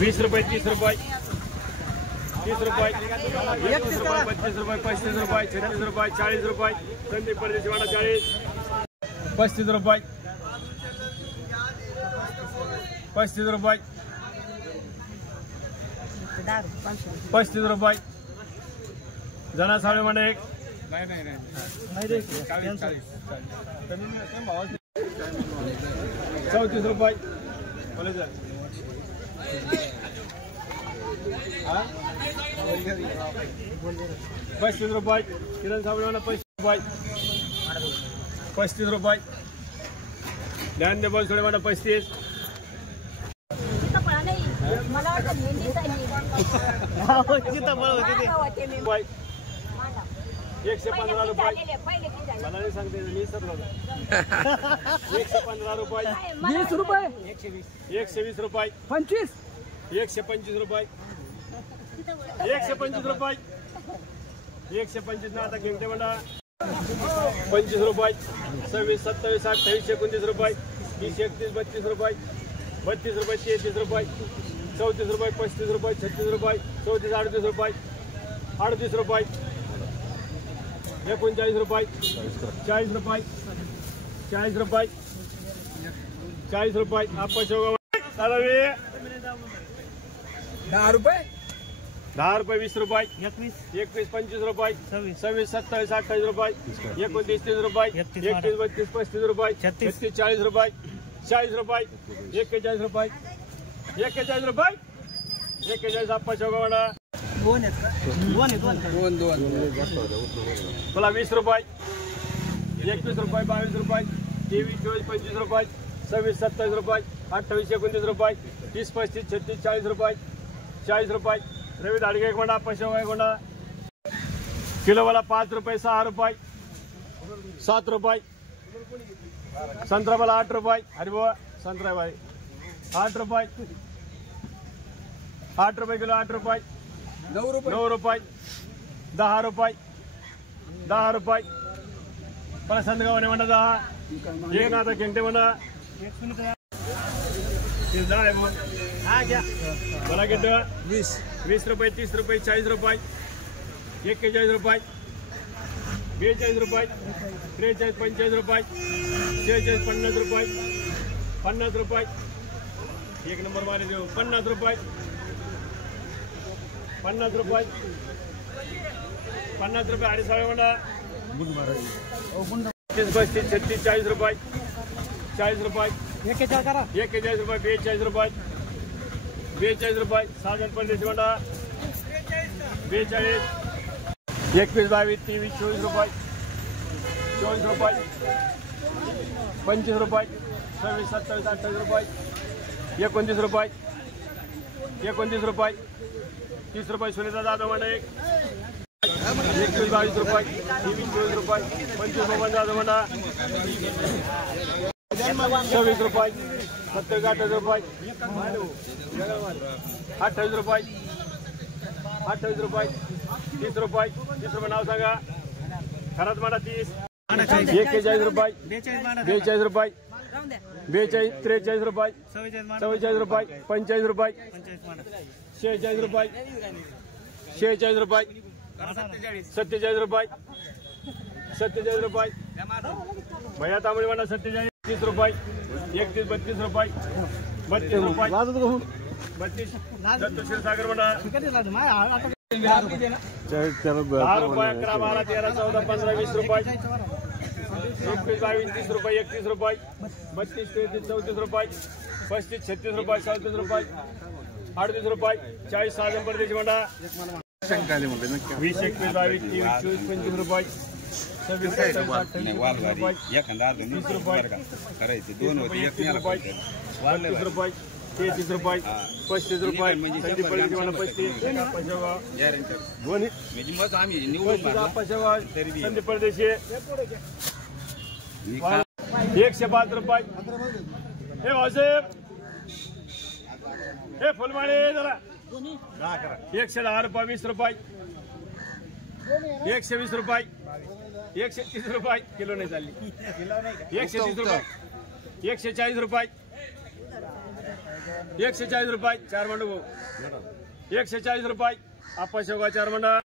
20 रुपये 30 रुपये 30 रुपये 31 रुपये 32 रुपये 35 रुपये 36 रुपये 40 रुपये संदीप परदेशी वाडा 40 35 रुपये 35 रुपये 35 रुपये जना साडे म्हणा एक 34 रुपये बोलायचं 35 रुपये किरण साबळे म्हणा 35 रुपये 35 रुपये ध्यान दे बोल थोडे म्हणा 35 115 रुपये मला नाही सांगते मी सरलो 115 रुपये 20 रुपये 120 रुपये 25 125 रुपये 125 रुपये 125 ना आता घेते म्हणा 25 रुपये 26 27 28 29 रुपये 30 31 32 रुपये 32 रुपये 33 रुपये 34 रुपये 35 रुपये 36 रुपये 34 38 रुपये 38 रुपये 39 रुपये 40 रुपये 40 रुपये 40 रुपये आपण 10 रुपये 10 रुपये 20 रुपये 21 25 रुपये 26 27 28 रुपये 29 30 रुपये 31 32 35 रुपये 36 40 रुपये 40 रुपये 41 रुपये 41 रुपये 41 आपण शोगावाडा दोन बोला 20 रुपये 21 रुपये 22 रुपये 23 24 25 रुपये 26 27 रुपये 28 29 रुपये 30 35 36 40 रुपये 40 रुपये रवी धाडगे एक म्हणा पशा एक म्हणा किलोवाला 5 रुपये 6 रुपये 7 रुपये संत्रा वाला 8 रुपये अरे बुवा संत्रा भाई 8 रुपये 8 रुपये किलो 8 रुपये 9 रुपये 10 रुपये 10 रुपये मला संदगावने म्हणा 10 एक आता घेंटे म्हणा हा घ्या मला घेतो 20 रुपये 30 रुपये 40 रुपये 41 रुपये 42 रुपये 43 45 रुपये 46 50 रुपये 50 रुपये एक नंबर मारे देऊ 50 रुपये 50 रुपये 50 रुपये आणि साडे म्हणा 35 35 36 40 रुपये 40 रुपये 41 रुपये 42 रुपये 42 रुपये साधन परदेशी म्हणा 42 21 22 23 24 रुपये 24 रुपये 25 रुपये 26 27 28 रुपये 29 रुपये 29 रुपये 30 रुपये सुनीता जाधव म्हणा एक 21 22 रुपये 23 24 रुपये 25 रुपये जाधव म्हणा 26 रुपये 70 28 रुपये 28 रुपये 28 रुपये 30 रुपये 30 रुपये नाव सांगा खरात म्हणा 30 41 रुपये 42 रुपये 42 43 रुपये 44 रुपये 45 रुपये 46 रुपये 46 रुपये 47 रुपये 47 रुपये भैया तांबडी म्हणा 47 30 रुपये 31 32 रुपये 32 रुपये 32 क्षीरसागर म्हणा 10 रुपये 11 12 13 14 15 20 रुपये 21 22 30 रुपये 31 रुपये 32 33 34 रुपये 35 36 रुपये 37 रुपये 38 रुपये 40 साधन परदेशी म्हणा 20 21 22 23 24 25 रुपये 26 27 रुपये 30 रुपये 32 रुपये 33 रुपये 35 रुपये संदीप परदेशी म्हणा 35 संदीप परदेशी 105 रुपये हे भाऊसाहेब हे फुलमाळे जरा 110 रुपये 20 रुपये 120 रुपये 130 रुपये किलो नाही चालली 130 रुपये 140 रुपये 140 रुपये 4 मंडळ 140 रुपये आप्पा शेवगा 4 मंडळ